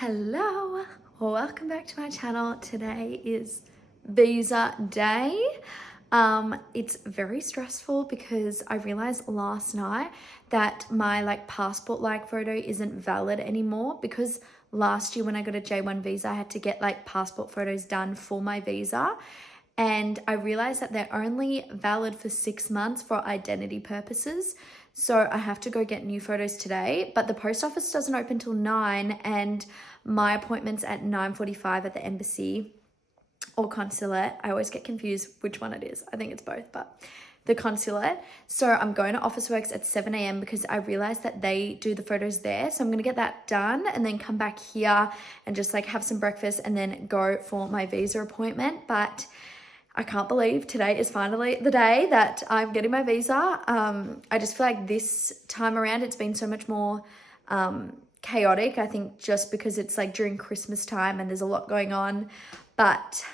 Hello, welcome back to my channel. Today is visa day. It's very stressful because I realized last night that my passport photo isn't valid anymore, because last year when I got a J-1 visa I had to get passport photos done for my visa, and I realized that they're only valid for 6 months for identity purposes. So I have to go get new photos today, but the post office doesn't open till 9, and my appointment's at 9:45 at the embassy or consulate. I always get confused which one it is. I think it's both, but the consulate. So I'm going to Officeworks at 7 a.m. because I realized that they do the photos there. So I'm going to get that done and then come back here and just have some breakfast and then go for my visa appointment. But I can't believe today is finally the day that I'm getting my visa. I just feel like this time around it's been so much more chaotic. I think just because it's during Christmas time and there's a lot going on. But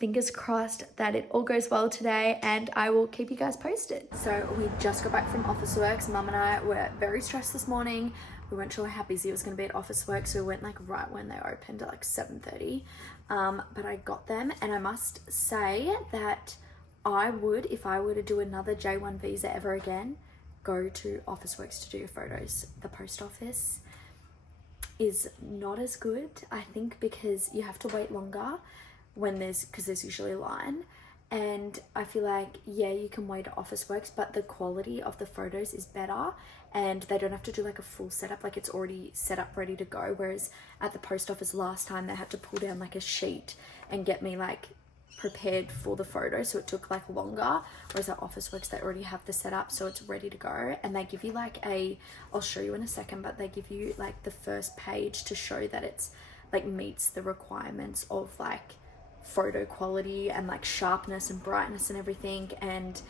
fingers crossed that it all goes well today, and I will keep you guys posted. So we just got back from Officeworks. Mum and I were very stressed this morning. We weren't sure how busy it was going to be at Officeworks, so we went right when they opened at 7:30. But I got them, and I must say that I would, if I were to do another J-1 visa ever again, go to Officeworks to do your photos. The post office is not as good, I think, because you have to wait longer because there's usually a line. And I feel like, yeah, you can wait at Officeworks, but the quality of the photos is better, and they don't have to do a full setup. It's already set up, ready to go. Whereas at the post office last time, they had to pull down a sheet and get me prepared for the photo, so it took longer. Whereas at Officeworks, they already have the setup, so it's ready to go. And they give you I'll show you in a second, but they give you the first page to show that it's meets the requirements of photo quality and sharpness and brightness and everything. And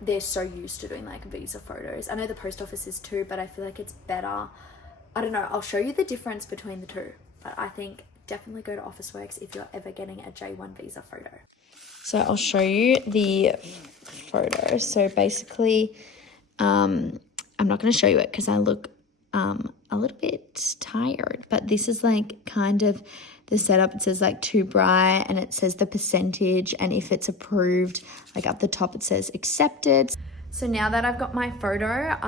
they're so used to doing visa photos. I know the post office is too, but I feel like it's better. I don't know, I'll show you the difference between the two, but I think definitely go to Officeworks if you're ever getting a J-1 visa photo. So I'll show you the photo. So basically, I'm not going to show you it because I look a little bit tired, but this is kind of the setup. It says too bright, and it says the percentage, and if it's approved, up the top it says accepted. So now that I've got my photo,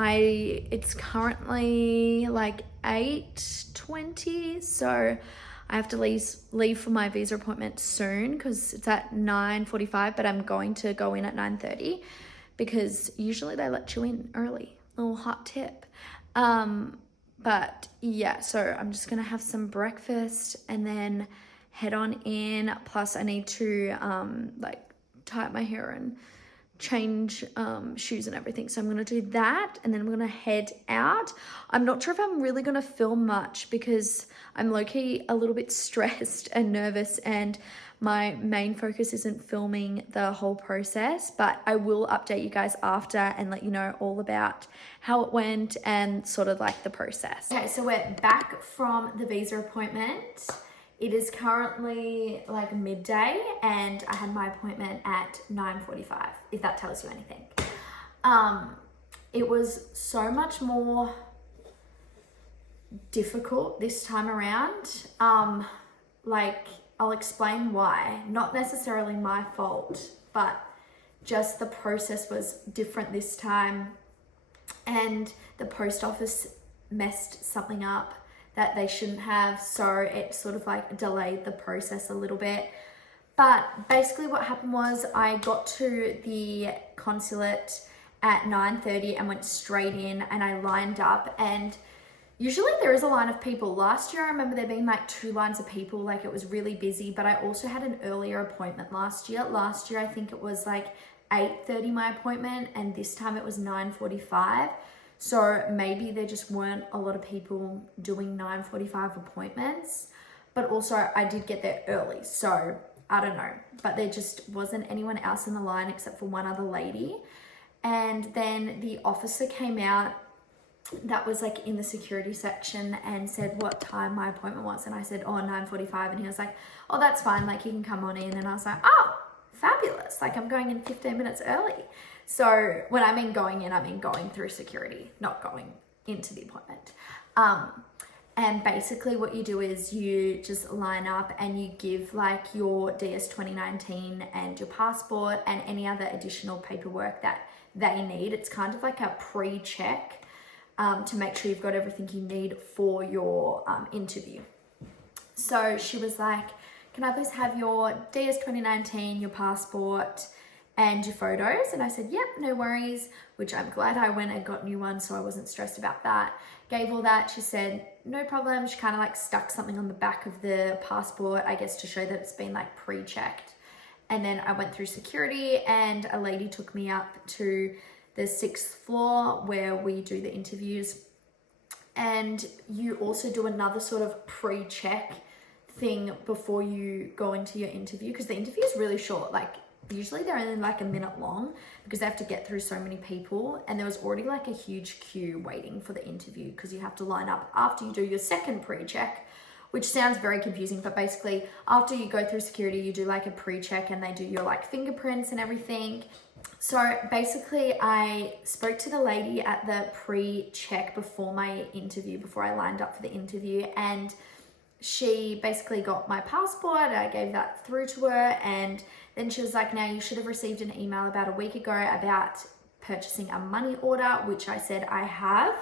it's currently 8:20, so I have to leave for my visa appointment soon because it's at 9:45, but I'm going to go in at 9:30 because usually they let you in early. Little hot tip. But yeah, so I'm just gonna have some breakfast and then head on in. Plus I need to tie up my hair and change shoes and everything, so I'm gonna do that, and then I'm gonna head out. I'm not sure if I'm really gonna film much because I'm low-key a little bit stressed and nervous, and my main focus isn't filming the whole process, but I will update you guys after and let you know all about how it went and sort of the process. Okay, so we're back from the visa appointment. It is currently midday, and I had my appointment at 9:45, if that tells you anything. It was so much more difficult this time around. I'll explain why. Not necessarily my fault, but just the process was different this time, and the post office messed something up that they shouldn't have, so it sort of delayed the process a little bit. But basically what happened was I got to the consulate at 9:30 and went straight in, and I lined up, and usually there is a line of people. Last year I remember there being 2 lines of people, it was really busy, but I also had an earlier appointment last year. Last year I think it was 8:30 my appointment, and this time it was 9:45. So maybe there just weren't a lot of people doing 9:45 appointments, but also I did get there early, so I don't know. But there just wasn't anyone else in the line except for one other lady. And then the officer came out that was in the security section and said what time my appointment was, and I said 9:45, and he was oh, that's fine, you can come on in. And I was oh, fabulous, I'm going in 15 minutes early. So when I mean going in, I mean going through security, not going into the appointment. And basically what you do is you just line up and you give like your DS 2019 and your passport and any other additional paperwork that they need. It's kind of like a pre-check to make sure you've got everything you need for your interview. So she was like, can I please have your DS 2019, your passport, and your photos? And I said, yep, no worries, which I'm glad I went and got new ones so I wasn't stressed about that. Gave all that. She said, no problem. She kind of like stuck something on the back of the passport, I guess, to show that it's been like pre-checked. And then I went through security and a lady took me up to the 6th floor where we do the interviews. And you also do another sort of pre-check thing before you go into your interview, because the interview is really short. Like usually they're only like a minute long because they have to get through so many people, and there was already like a huge queue waiting for the interview because you have to line up after you do your second pre-check, which sounds very confusing, but basically after you go through security you do like a pre-check and they do your like fingerprints and everything. So basically I spoke to the lady at the pre-check before my interview, before I lined up for the interview, and she basically got my passport. I gave that through to her, and then she was like, now you should have received an email about a week ago about purchasing a money order, which I said I have.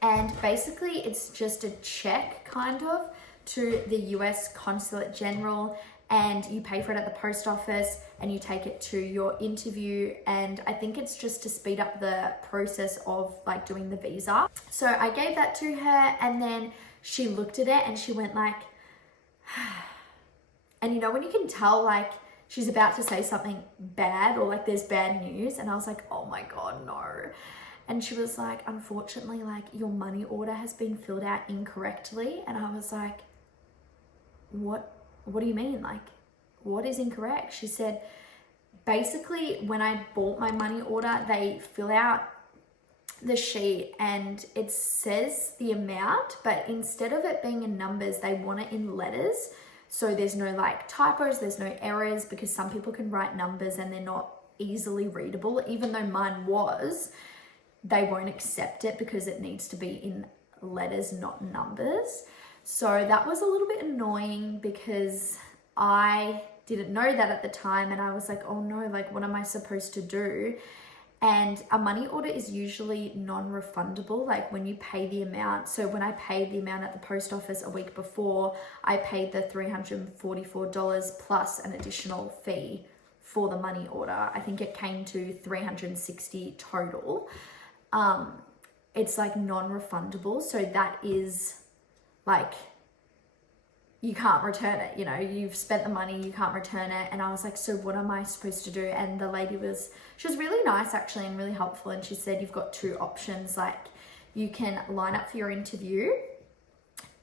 And basically it's just a check kind of to the US Consulate General, and you pay for it at the post office and you take it to your interview. And I think it's just to speed up the process of like doing the visa. So I gave that to her, and then she looked at it and she went like, and you know when you can tell like she's about to say something bad or like there's bad news, and I was like, oh my God, no. And she was like, unfortunately, like your money order has been filled out incorrectly. And I was like, what do you mean? Like, what is incorrect? She said, basically when I bought my money order, they fill out the sheet and it says the amount, but instead of it being in numbers, they want it in letters. So there's no like typos, there's no errors, because some people can write numbers and they're not easily readable. Even though mine was, they won't accept it because it needs to be in letters, not numbers. So that was a little bit annoying because I didn't know that at the time, and I was like, oh no, like what am I supposed to do? And a money order is usually non-refundable, like when you pay the amount. So when I paid the amount at the post office a week before, I paid the $344 plus an additional fee for the money order. I think it came to $360 total. It's like non-refundable. So that is like, you can't return it, you know, you've spent the money, you can't return it. And I was like, so what am I supposed to do? And the lady she was really nice actually and really helpful. And she said, you've got two options. Like you can line up for your interview,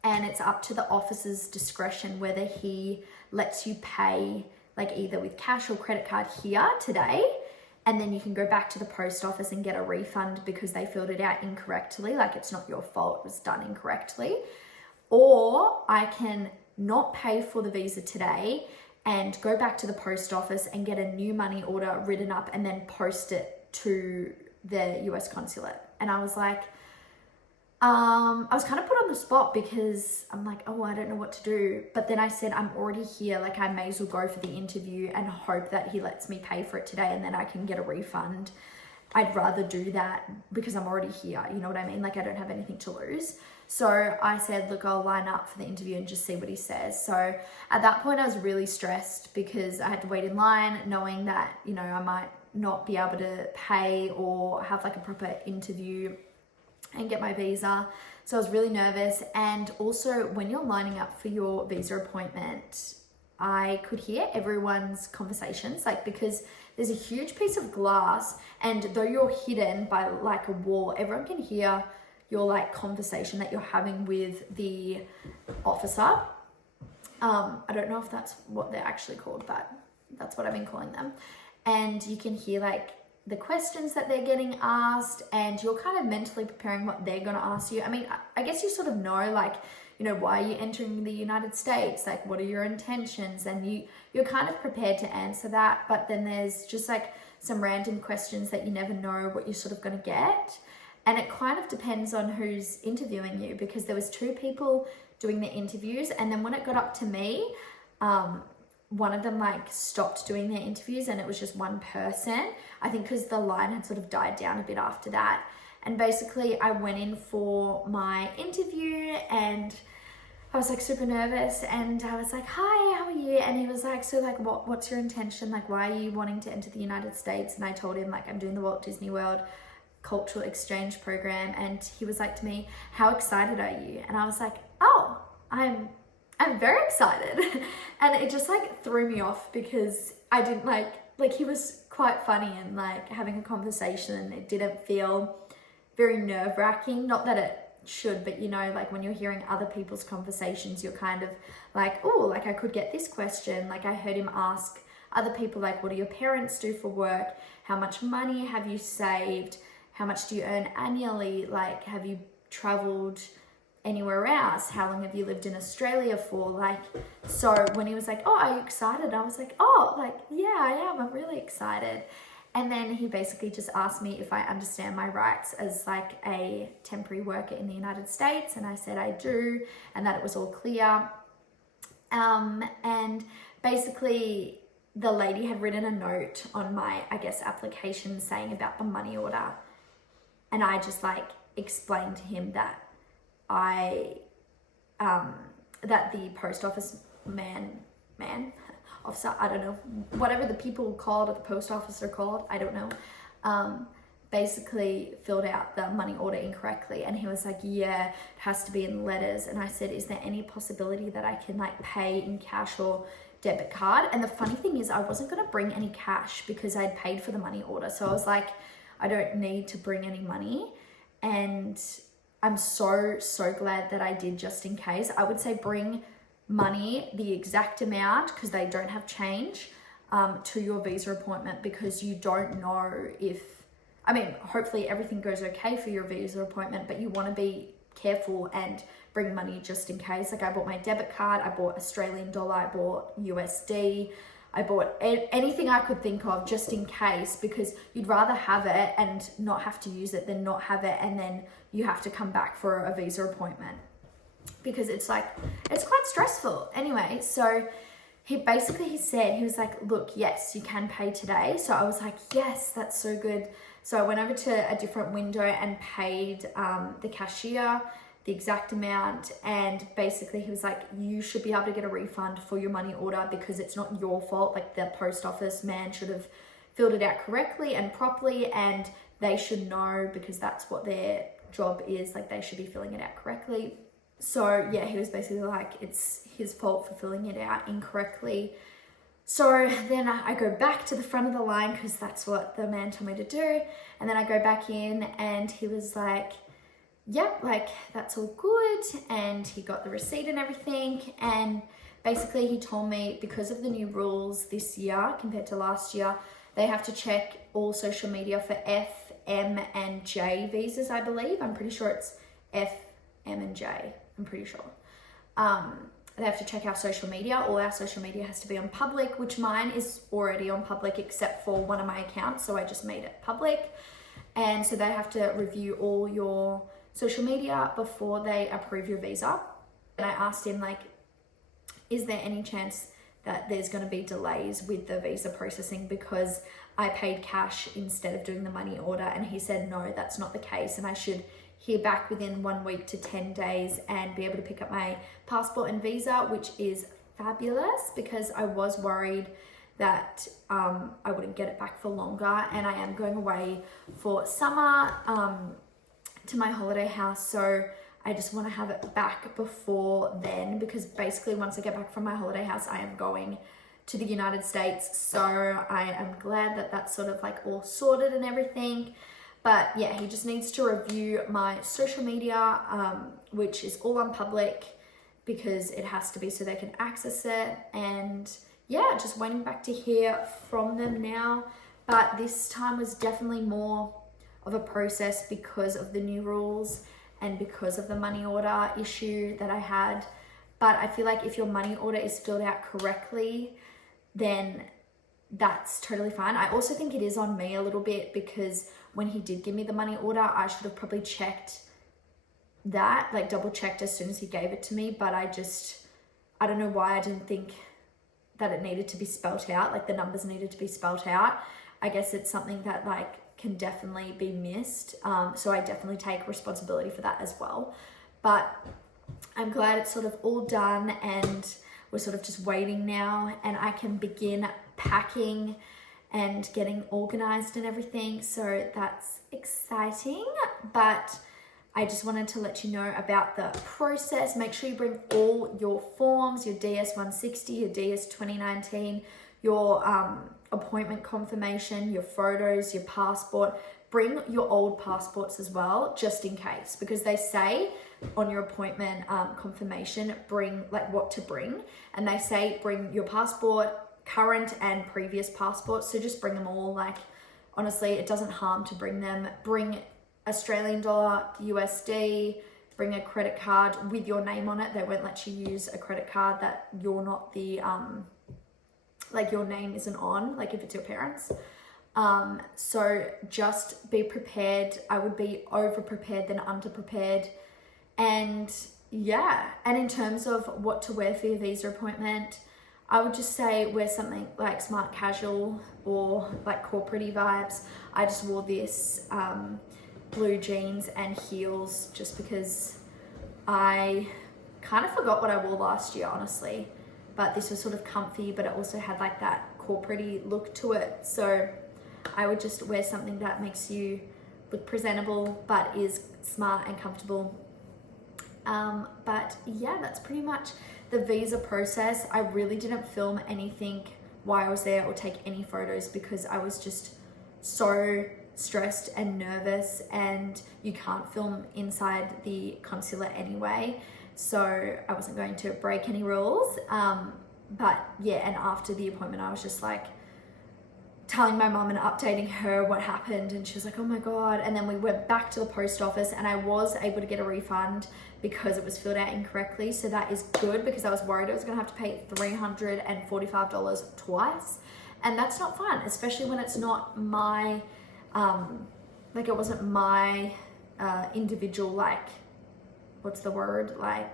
and it's up to the officer's discretion whether he lets you pay like either with cash or credit card here today. And then you can go back to the post office and get a refund because they filled it out incorrectly. Like it's not your fault, it was done incorrectly. Or I can not pay for the visa today and go back to the post office and get a new money order written up and then post it to the US consulate. And I was like, I was kind of put on the spot because I'm like, oh, I don't know what to do. But then I said, I'm already here. Like I may as well go for the interview and hope that he lets me pay for it today and then I can get a refund. I'd rather do that because I'm already here. You know what I mean? Like I don't have anything to lose. So I said, look, I'll line up for the interview and just see what he says. So at that point I was really stressed because I had to wait in line knowing that, you know, I might not be able to pay or have like a proper interview and get my visa. So I was really nervous. And also when you're lining up for your visa appointment, I could hear everyone's conversations, like because there's a huge piece of glass, and though you're hidden by like a wall, everyone can hear your like conversation that you're having with the officer. I don't know if that's what they're actually called, but that's what I've been calling them. And you can hear like the questions that they're getting asked, and you're kind of mentally preparing what they're going to ask you. I mean, I guess you sort of know, like, you know, why are you entering the United States? Like, what are your intentions? And you're kind of prepared to answer that. But then there's just like some random questions that you never know what you're sort of going to get. And it kind of depends on who's interviewing you, because there was 2 people doing the interviews, and then when it got up to me, one of them like stopped doing their interviews and it was just one person. I think because the line had sort of died down a bit after that. And basically I went in for my interview and I was like super nervous, and I was like, hi, how are you? And he was like, so like, what's your intention? Like, why are you wanting to enter the United States? And I told him like, I'm doing the Walt Disney World cultural exchange program. And he was like to me, how excited are you? And I was like, oh, I'm very excited. And it just like threw me off because I didn't like he was quite funny and like having a conversation, and it didn't feel very nerve-wracking. Not that it should, but you know, like when you're hearing other people's conversations, you're kind of like, oh, like I could get this question. Like I heard him ask other people, like, what do your parents do for work? How much money have you saved? How much do you earn annually? Like, have you traveled anywhere else? How long have you lived in Australia for? Like, so when he was like, oh, are you excited? I was like, oh, like, yeah, I am. I'm really excited. And then he basically just asked me if I understand my rights as like a temporary worker in the United States. And I said I do, and that it was all clear. And basically the lady had written a note on my, I guess, application saying about the money order. And I just like explained to him that that the post office officer, I don't know, whatever the people called or the post office are called, I don't know, basically filled out the money order incorrectly. And he was like, yeah, it has to be in letters. And I said, is there any possibility that I can like pay in cash or debit card? And the funny thing is I wasn't going to bring any cash because I'd paid for the money order. So I was like, I don't need to bring any money. And I'm so glad that I did, just in case. I would say bring money, the exact amount, because they don't have change, to your visa appointment, because you don't know if, I mean, hopefully everything goes okay for your visa appointment, but you want to be careful and bring money just in case. Like I bought my debit card, I bought Australian dollar, I bought USD, I bought anything I could think of just in case, because you'd rather have it and not have to use it than not have it and then you have to come back for a visa appointment, because it's like, it's quite stressful. Anyway, so he said, he was like, look, yes, you can pay today. So I was like, yes, that's so good. So I went over to a different window and paid the cashier the exact amount. And basically he was like, you should be able to get a refund for your money order because it's not your fault. Like the post office man should have filled it out correctly and properly, and they should know because that's what their job is. Like they should be filling it out correctly. So yeah, he was basically like, it's his fault for filling it out incorrectly. So then I go back to the front of the line because that's what the man told me to do. And then I go back in and he was like, yep, like that's all good. And he got the receipt and everything. And basically he told me because of the new rules this year compared to last year, they have to check all social media for F, M and J visas, I believe. I'm pretty sure it's F, M and J. I'm pretty sure. They have to check our social media. All our social media has to be on public, which mine is already on public except for one of my accounts. So I just made it public. And so they have to review all your social media before they approve your visa. And I asked him, like, is there any chance that there's going to be delays with the visa processing because I paid cash instead of doing the money order? And he said, no, that's not the case. And I should hear back within 1 week to 10 days and be able to pick up my passport and visa, which is fabulous because I was worried that I wouldn't get it back for longer. And I am going away for summer to my holiday house. So I just want to have it back before then, because basically once I get back from my holiday house, I am going to the United States. So I am glad that that's sort of like all sorted and everything. But yeah, he just needs to review my social media, which is all on public because it has to be so they can access it. And yeah, just waiting back to hear from them now. But this time was definitely more of a process because of the new rules and because of the money order issue that I had. But I feel like if your money order is filled out correctly, then that's totally fine. I also think it is on me a little bit, because when he did give me the money order, I should have probably checked that, like double checked as soon as he gave it to me. But I don't know why I didn't think that it needed to be spelt out, like the numbers needed to be spelt out. I guess it's something that like can definitely be missed. So I definitely take responsibility for that as well. But I'm glad it's sort of all done, and we're sort of just waiting now, and I can begin packing and getting organized and everything. So that's exciting. But I just wanted to let you know about the process. Make sure you bring all your forms, your DS-160, your DS-2019, your appointment confirmation, your photos, your passport. Bring your old passports as well, just in case, because they say on your appointment confirmation, bring like what to bring. And they say bring your passport, current and previous passports. So just bring them all. Like, honestly, it doesn't harm to bring them. Bring Australian dollar, USD, bring a credit card with your name on it. They won't let you use a credit card that you're not the, like your name isn't on, like if it's your parents. So just be prepared. I would be over prepared than under prepared. And yeah, and in terms of what to wear for your visa appointment, I would just say wear something like smart casual or like corporate-y vibes. I just wore this blue jeans and heels just because I kind of forgot what I wore last year, honestly. But this was sort of comfy, but it also had like that corporate-y look to it. So I would just wear something that makes you look presentable but is smart and comfortable. But yeah, that's pretty much the visa process. I really didn't film anything while I was there or take any photos because I was just so stressed and nervous, and you can't film inside the consulate anyway, so I wasn't going to break any rules. But yeah, and after the appointment I was just like telling my mum and updating her what happened, and she was like, oh my god. And then we went back to the post office and I was able to get a refund because it was filled out incorrectly. So that is good, because I was worried I was gonna have to pay $345 twice, and that's not fun, especially when it's not my like it wasn't my individual, like, what's the word, like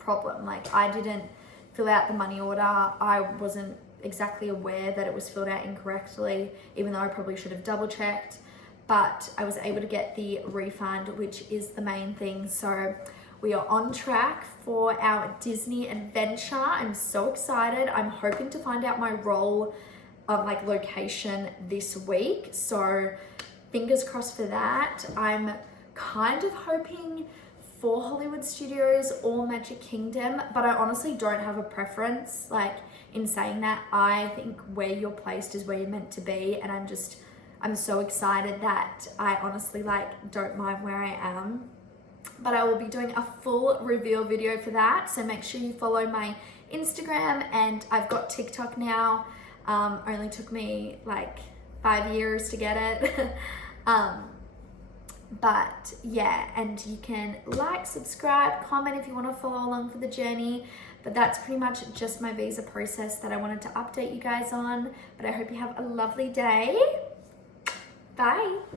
problem. Like, I didn't fill out the money order. I wasn't exactly aware that it was filled out incorrectly, even though I probably should have double checked. But I was able to get the refund, which is the main thing. So we are on track for our Disney adventure. I'm so excited. I'm hoping to find out my role of like location this week, so fingers crossed for that. I'm kind of hoping for Hollywood Studios or Magic Kingdom, but I honestly don't have a preference. Like, in saying that, I think where you're placed is where you're meant to be, and I'm so excited that I honestly like don't mind where I am. But I will be doing a full reveal video for that, so make sure you follow my Instagram, and I've got TikTok now. Only took me like 5 years to get it. But yeah, and you can like, subscribe, comment if you want to follow along for the journey. But that's pretty much just my visa process that I wanted to update you guys on. But I hope you have a lovely day. Bye.